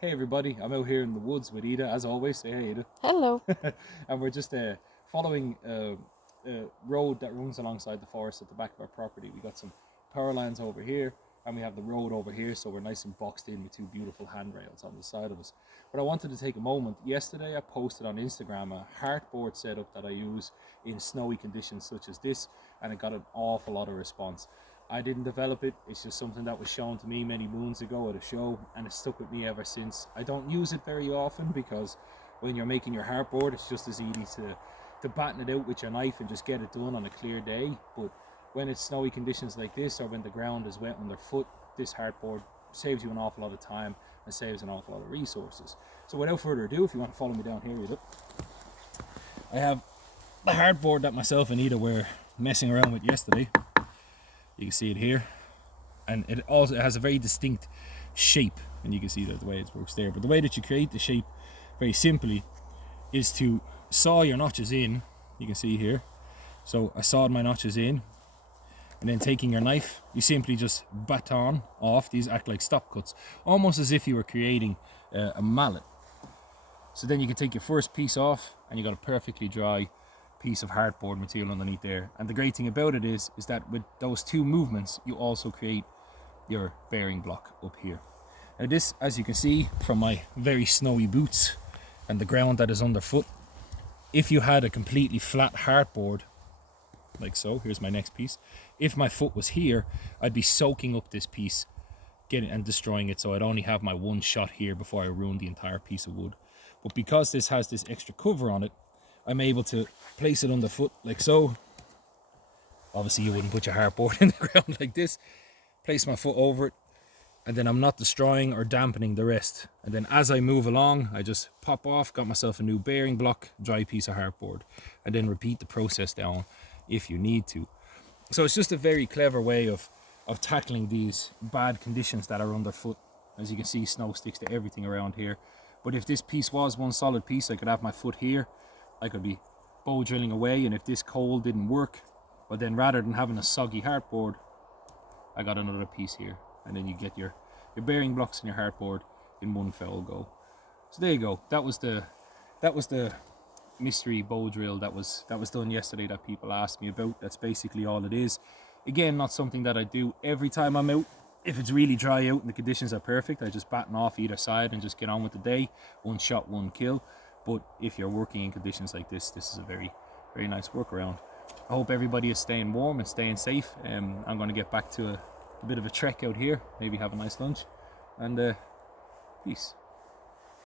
Hey everybody, I'm out here in the woods with Ida, as always. Say hey, Ida. Hello. And we're just following a road that runs alongside the forest at the back of our property. We got some power lines over here, and we have the road over here, so we're nice and boxed in with two beautiful handrails on the side of us. But I wanted to take a moment. Yesterday I posted on Instagram a heartboard setup that I use in snowy conditions such as this, and it got an awful lot of response. I didn't develop it, it's just something that was shown to me many moons ago at a show, and it's stuck with me ever since. I don't use it very often because when you're making your heartboard, it's just as easy to batten it out with your knife and just get it done on a clear day. But when it's snowy conditions like this, or when the ground is wet underfoot, this heartboard saves you an awful lot of time and saves an awful lot of resources. So without further ado, if you want to follow me down here, you do. I have the heartboard that myself and Ida were messing around with yesterday. You can see it here, and it has a very distinct shape, and you can see that the way it works there. But the way that you create the shape very simply is to saw your notches in. You can see here, so I sawed my notches in, and then taking your knife, you simply just baton off. These act like stop cuts, almost as if you were creating a mallet. So then you can take your first piece off, and you got a perfectly dry piece of hardboard material underneath there. And the great thing about it is that with those two movements, you also create your bearing block up here. Now this, as you can see from my very snowy boots and the ground that is underfoot, if you had a completely flat hardboard like so, here's my next piece, if my foot was here, I'd be soaking up this piece, getting and destroying it, so I'd only have my one shot here before I ruined the entire piece of wood. But because this has this extra cover on it, I'm able to place it underfoot like so. Obviously you wouldn't put your hardboard in the ground like this. Place my foot over it, and then I'm not destroying or dampening the rest. And then as I move along, I just pop off, got myself a new bearing block, dry piece of hardboard, and then repeat the process down if you need to. So it's just a very clever way of tackling these bad conditions that are underfoot. As you can see, snow sticks to everything around here. But if this piece was one solid piece, I could have my foot here, I could be bow drilling away, and if this coal didn't work, well then rather than having a soggy heartboard, I got another piece here, and then you get your bearing blocks and your heartboard in one fell go. So there you go. That was the mystery bow drill that was done yesterday that people asked me about. That's basically all it is. Again, not something that I do every time I'm out. If it's really dry out and the conditions are perfect, I just batten off either side and just get on with the day. One shot, one kill. But if you're working in conditions like this, this is a very, very nice workaround. I hope everybody is staying warm and staying safe. I'm going to get back to a bit of a trek out here, maybe have a nice lunch, and peace.